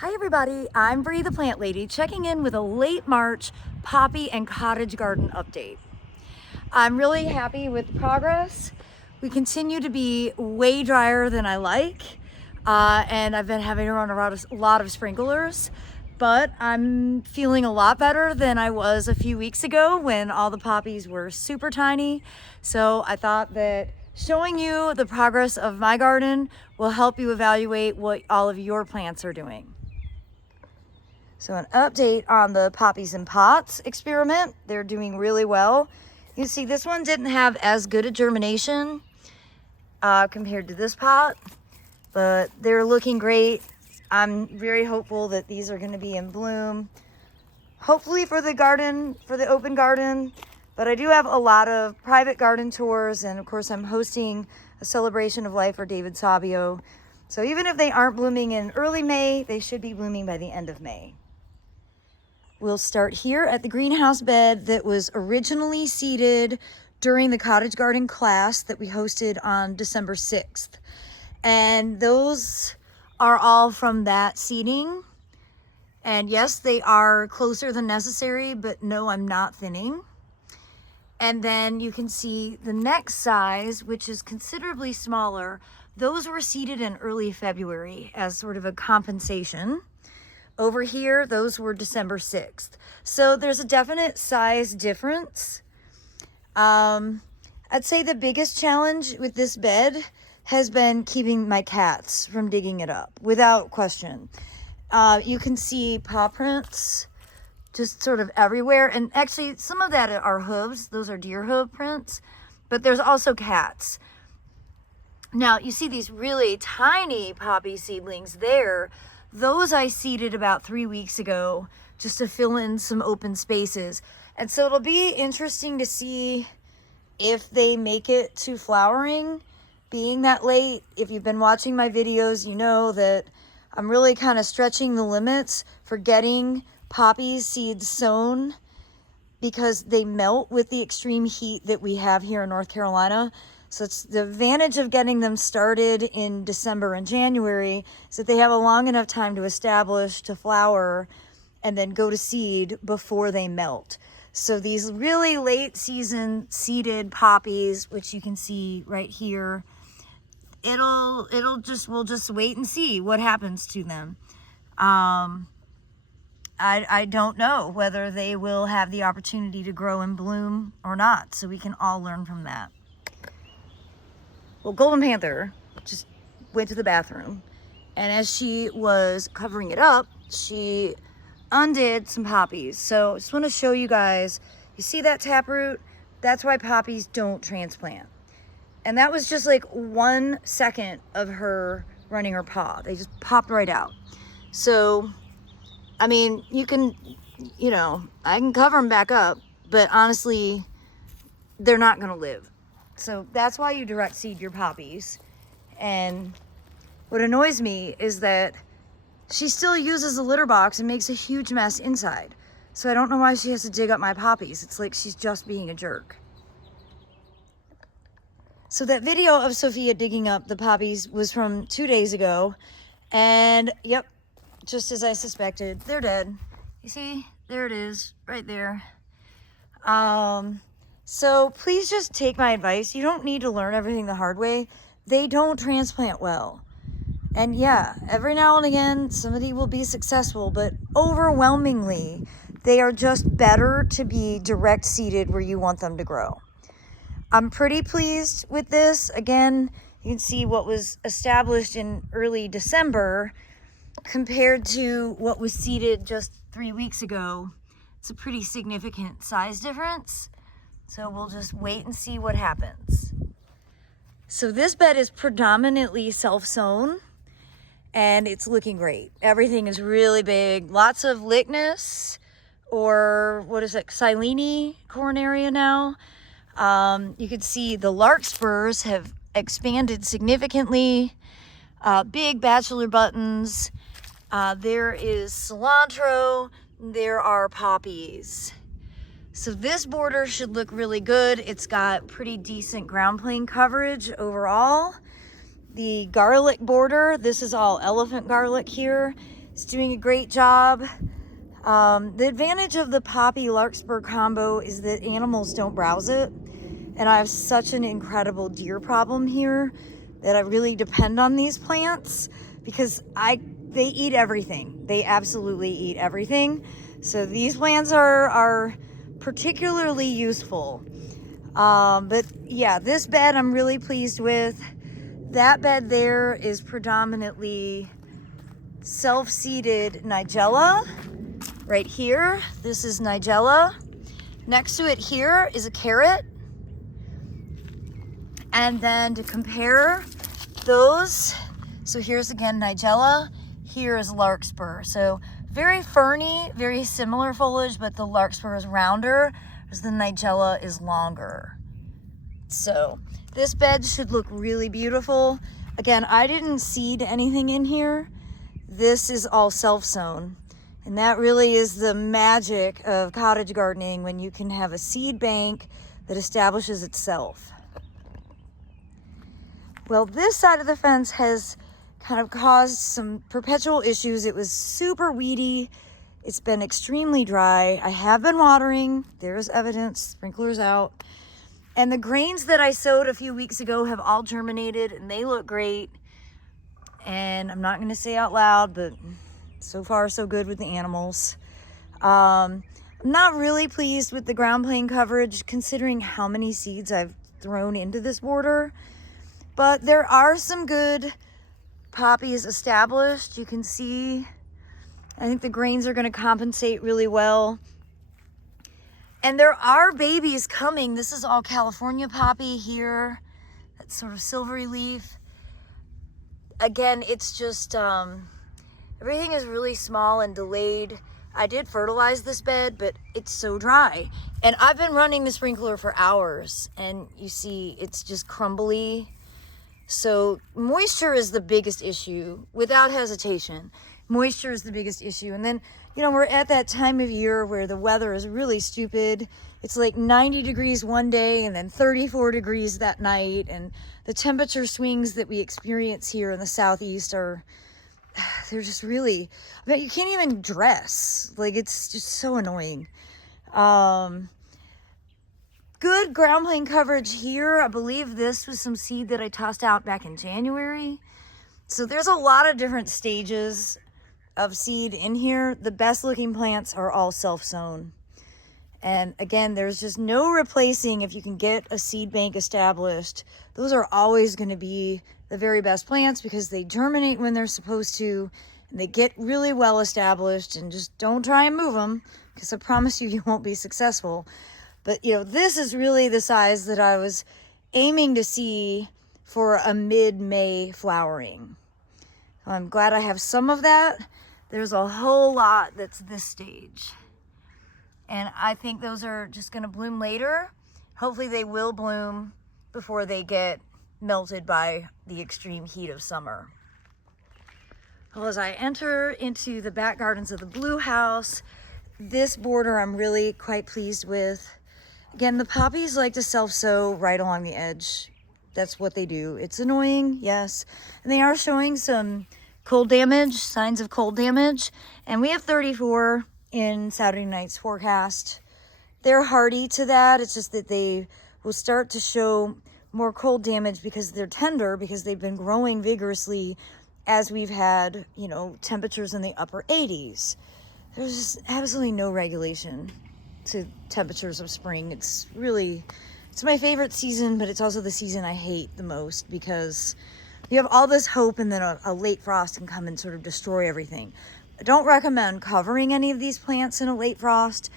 Hi everybody, I'm Bree the Plant Lady checking in with a late March poppy and cottage garden update. I'm really happy with the progress. We continue to be way drier than I like, and I've been having to run a lot of sprinklers, but I'm feeling a lot better than I was a few weeks ago when all the poppies were super tiny. So I thought that showing you the progress of my garden will help you evaluate what all of your plants are doing. So an update on the poppies in pots experiment. They're doing really well. You see this one didn't have as good a germination compared to this pot, but they're looking great. I'm very hopeful that these are going to be in bloom. Hopefully for the garden, for the open garden, but I do have a lot of private garden tours, and of course I'm hosting a celebration of life for David Sabio. So even if they aren't blooming in early May, they should be blooming by the end of May. We'll start here at the greenhouse bed that was originally seeded during the cottage garden class that we hosted on December 6th. And those are all from that seeding. And yes, they are closer than necessary, but no, I'm not thinning. And then you can see the next size, which is considerably smaller. Those were seeded in early February as sort of a compensation. Over here, those were December 6th. So there's a definite size difference. I'd say the biggest challenge with this bed has been keeping my cats from digging it up, without question. You can see paw prints just sort of everywhere. And actually, some of that are hooves. Those are deer hoof prints. But there's also cats. Now, you see these really tiny poppy seedlings there. Those I seeded about 3 weeks ago just to fill in some open spaces. And so it'll be interesting to see if they make it to flowering being that late. If you've been watching my videos, you know that I'm really kind of stretching the limits for getting poppy seeds sown because they melt with the extreme heat that we have here in North Carolina. So it's the advantage of getting them started in December and January is that they have a long enough time to establish, to flower, and then go to seed before they melt. So these really late season seeded poppies, which you can see right here, we'll just wait and see what happens to them. I don't know whether they will have the opportunity to grow and bloom or not, so we can all learn from that. Well, Golden Panther just went to the bathroom, and as she was covering it up, she undid some poppies. So I just want to show you guys, you see that taproot? That's why poppies don't transplant. And that was just like 1 second of her running her paw. They just popped right out. So, I mean, I can cover them back up, but honestly, they're not going to live. So that's why you direct seed your poppies. And what annoys me is that she still uses the litter box and makes a huge mess inside. So I don't know why she has to dig up my poppies. It's like she's just being a jerk. So that video of Sophia digging up the poppies was from 2 days ago. And yep, just as I suspected, they're dead. You see, there it is, right there. So please just take my advice. You don't need to learn everything the hard way. They don't transplant well. And yeah, every now and again, somebody will be successful, but overwhelmingly, they are just better to be direct seeded where you want them to grow. I'm pretty pleased with this. Again, you can see what was established in early December compared to what was seeded just 3 weeks ago. It's a pretty significant size difference. So we'll just wait and see what happens. So this bed is predominantly self-sown and it's looking great. Everything is really big. Lots of Lychnis, or what is it, Silene coronaria now. You can see the larkspurs have expanded significantly. Big bachelor buttons. There is cilantro. There are poppies. So this border should look really good. It's got pretty decent ground plane coverage overall. The garlic border, this is all elephant garlic here, is doing a great job. The advantage of the poppy larkspur combo is that animals don't browse it. And I have such an incredible deer problem here that I really depend on these plants because they eat everything. They absolutely eat everything. So these plants are particularly useful. But yeah, this bed I'm really pleased with. That bed there is predominantly self-seeded Nigella. Right here, this is Nigella. Next to it here is a carrot. And then to compare those, so here's again Nigella, here is larkspur. So very ferny, very similar foliage, but the larkspur is rounder, whereas the Nigella is longer. So this bed should look really beautiful. Again, I didn't seed anything in here. This is all self-sown. And that really is the magic of cottage gardening, when you can have a seed bank that establishes itself. Well, this side of the fence has kind of caused some perpetual issues. It was super weedy. It's been extremely dry. I have been watering. There's evidence, sprinklers out. And the grains that I sowed a few weeks ago have all germinated and they look great. And I'm not going to say out loud, but so far so good with the animals. I'm not really pleased with the ground plane coverage considering how many seeds I've thrown into this border. But there are some good poppies established. You can see, I think the grains are going to compensate really well. And there are babies coming. This is all California poppy here. That sort of silvery leaf. Again, it's just, everything is really small and delayed. I did fertilize this bed, but it's so dry. And I've been running the sprinkler for hours. And you see, it's just crumbly. So moisture is the biggest issue, without hesitation. Moisture is the biggest issue. And then, you know, we're at that time of year where the weather is really stupid. It's like 90 degrees one day and then 34 degrees that night. And the temperature swings that we experience here in the Southeast they're just really, I mean, you can't even dress. Like, it's just so annoying. Good ground plane coverage here. I believe this was some seed that I tossed out back in January. So there's a lot of different stages of seed in here. The best looking plants are all self-sown. And again, there's just no replacing, if you can get a seed bank established, those are always going to be the very best plants because they germinate when they're supposed to and they get really well established. And just don't try and move them because I promise you, you won't be successful. But, you know, this is really the size that I was aiming to see for a mid-May flowering. I'm glad I have some of that. There's a whole lot that's this stage. And I think those are just going to bloom later. Hopefully they will bloom before they get melted by the extreme heat of summer. Well, as I enter into the back gardens of the blue house, this border I'm really quite pleased with. Again, the poppies like to self-sow right along the edge. That's what they do. It's annoying, yes. And they are showing some cold damage, signs of cold damage. And we have 34 in Saturday night's forecast. They're hardy to that. It's just that they will start to show more cold damage because they're tender, because they've been growing vigorously as we've had, you know, temperatures in the upper 80s. There's just absolutely no regulation to temperatures of spring. It's my favorite season, but it's also the season I hate the most because you have all this hope and then a late frost can come and sort of destroy everything. I don't recommend covering any of these plants in a late frost,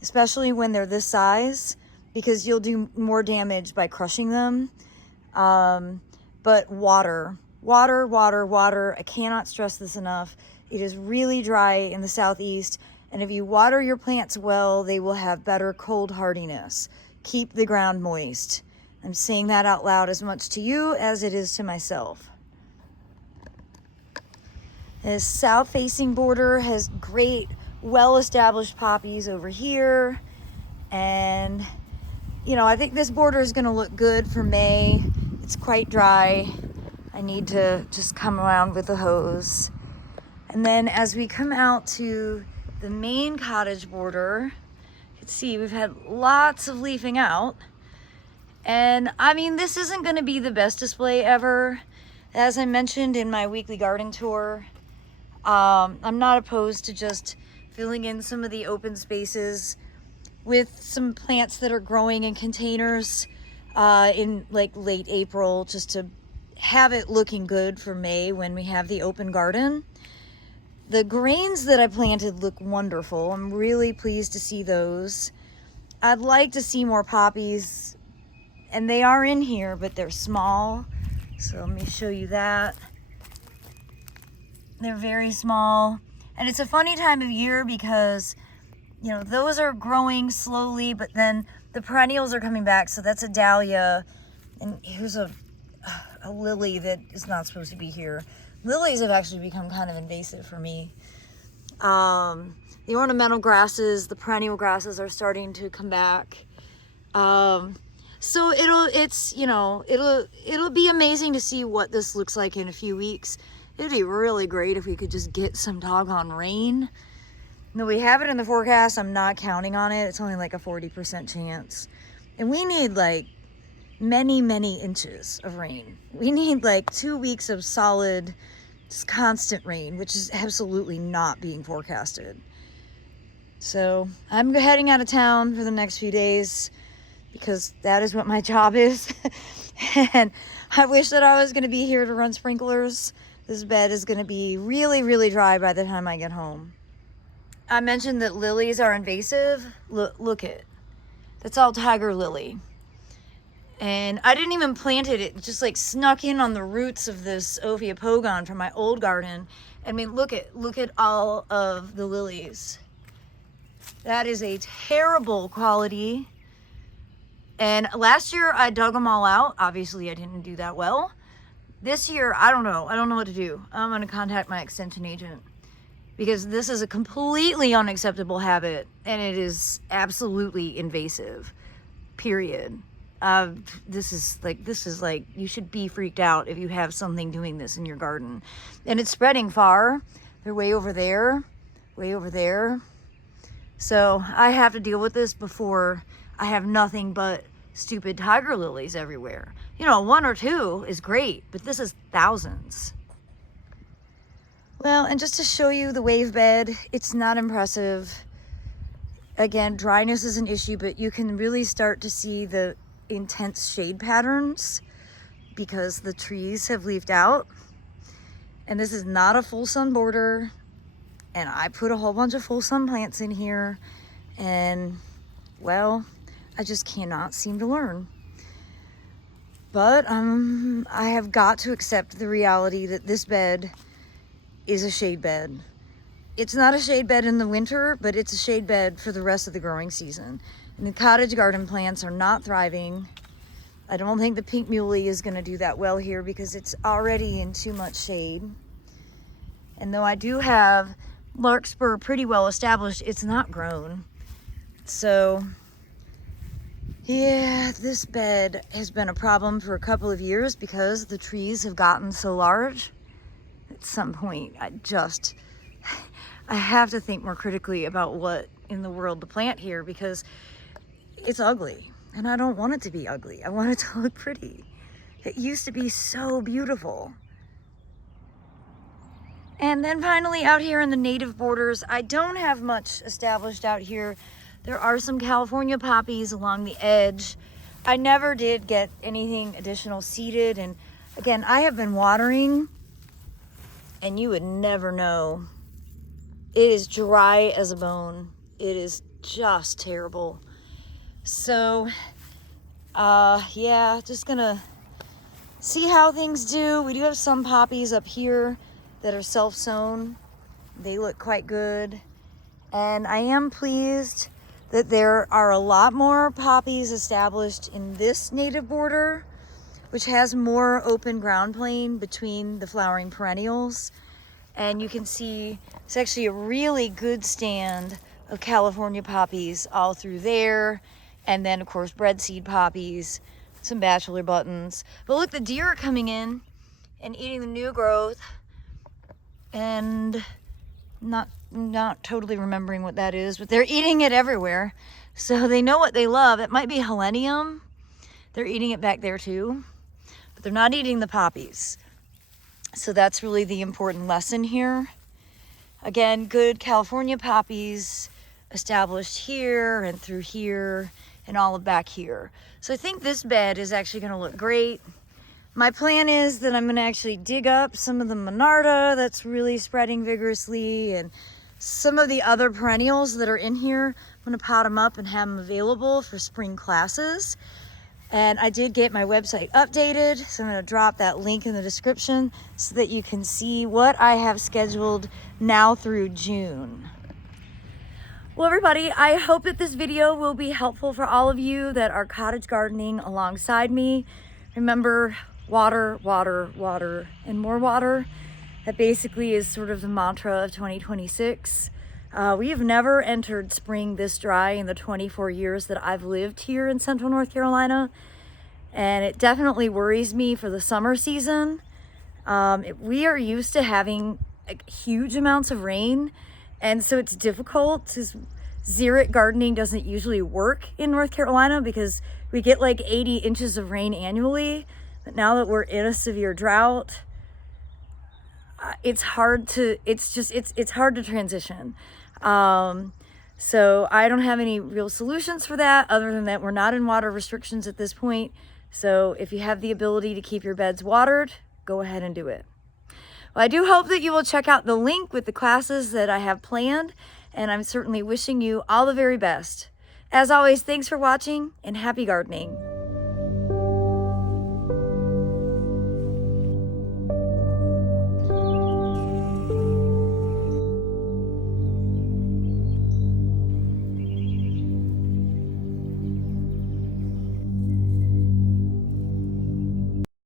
especially when they're this size, because you'll do more damage by crushing them. But water. I cannot stress this enough. It is really dry in the Southeast. And if you water your plants well, they will have better cold hardiness. Keep the ground moist. I'm saying that out loud as much to you as it is to myself. This south-facing border has great, well-established poppies over here. And, you know, I think this border is going to look good for May. It's quite dry. I need to just come around with a hose. And then as we come out to the main cottage border, you can see we've had lots of leafing out. And I mean, this isn't going to be the best display ever. As I mentioned in my weekly garden tour, I'm not opposed to just filling in some of the open spaces with some plants that are growing in containers in like late April, just to have it looking good for May when we have the open garden. The grains that I planted look wonderful. I'm really pleased to see those. I'd like to see more poppies, and they are in here, but they're small. So let me show you that. They're very small. And it's a funny time of year because, you know, those are growing slowly, but then the perennials are coming back. So that's a dahlia. And here's a lily that is not supposed to be here. Lilies have actually become kind of invasive for me. The ornamental grasses, the perennial grasses are starting to come back. So it'll be amazing to see what this looks like in a few weeks. It'd be really great if we could just get some doggone rain. No, we have it in the forecast. I'm not counting on it. It's only like a 40% chance. And we need like many, many inches of rain. We need like 2 weeks of solid, just constant rain, which is absolutely not being forecasted. So I'm heading out of town for the next few days because that is what my job is. And I wish that I was going to be here to run sprinklers. This bed is going to be really, really dry by the time I get home. I mentioned that lilies are invasive. Look it. That's all tiger lily. And I didn't even plant it. It just like snuck in on the roots of this Ophiopogon from my old garden. I mean, look at all of the lilies. That is a terrible quality. And last year I dug them all out. Obviously I didn't do that well. This year, I don't know. I don't know what to do. I'm going to contact my extension agent because this is a completely unacceptable habit and it is absolutely invasive, period. This is like, you should be freaked out if you have something doing this in your garden. And it's spreading far. They're way over there, way over there. So I have to deal with this before I have nothing but stupid tiger lilies everywhere. You know, 1 or 2 is great, but this is thousands. Well, and just to show you the wave bed, it's not impressive. Again, dryness is an issue, but you can really start to see the intense shade patterns because the trees have leafed out. And this is not a full sun border. And I put a whole bunch of full sun plants in here. And, well, I just cannot seem to learn. But I have got to accept the reality that this bed is a shade bed. It's not a shade bed in the winter, but it's a shade bed for the rest of the growing season. And the cottage garden plants are not thriving. I don't think the pink muley is going to do that well here because it's already in too much shade. And though I do have larkspur pretty well established, it's not grown. So yeah, this bed has been a problem for a couple of years because the trees have gotten so large. At some point, I have to think more critically about what in the world to plant here because it's ugly. And I don't want it to be ugly. I want it to look pretty. It used to be so beautiful. And then finally out here in the native borders, I don't have much established out here. There are some California poppies along the edge. I never did get anything additional seeded. And again, I have been watering and you would never know. It is dry as a bone. It is just terrible. So, yeah, just gonna see how things do. We do have some poppies up here that are self-sown. They look quite good. And I am pleased that there are a lot more poppies established in this native border, which has more open ground plane between the flowering perennials. And you can see it's actually a really good stand of California poppies all through there. And then of course breadseed poppies, some bachelor buttons. But look, the deer are coming in and eating the new growth. And Not totally remembering what that is, but they're eating it everywhere. So they know what they love. It might be helenium. They're eating it back there too, but they're not eating the poppies. So that's really the important lesson here. Again, good California poppies established here and through here and all of back here. So I think this bed is actually going to look great. My plan is that I'm going to actually dig up some of the Monarda that's really spreading vigorously, and some of the other perennials that are in here. I'm going to pot them up and have them available for spring classes. And I did get my website updated, so I'm going to drop that link in the description so that you can see what I have scheduled now through June. Well, everybody, I hope that this video will be helpful for all of you that are cottage gardening alongside me. Remember, water, water, water, and more water. That basically is sort of the mantra of 2026. We have never entered spring this dry in the 24 years that I've lived here in Central North Carolina. And it definitely worries me for the summer season. We are used to having huge amounts of rain. And so it's difficult, because xeric gardening doesn't usually work in North Carolina because we get like 80 inches of rain annually. But now that we're in a severe drought, it's hard to transition. So I don't have any real solutions for that other than that we're not in water restrictions at this point. So if you have the ability to keep your beds watered, go ahead and do it. Well, I do hope that you will check out the link with the classes that I have planned, and I'm certainly wishing you all the very best. As always, thanks for watching and happy gardening.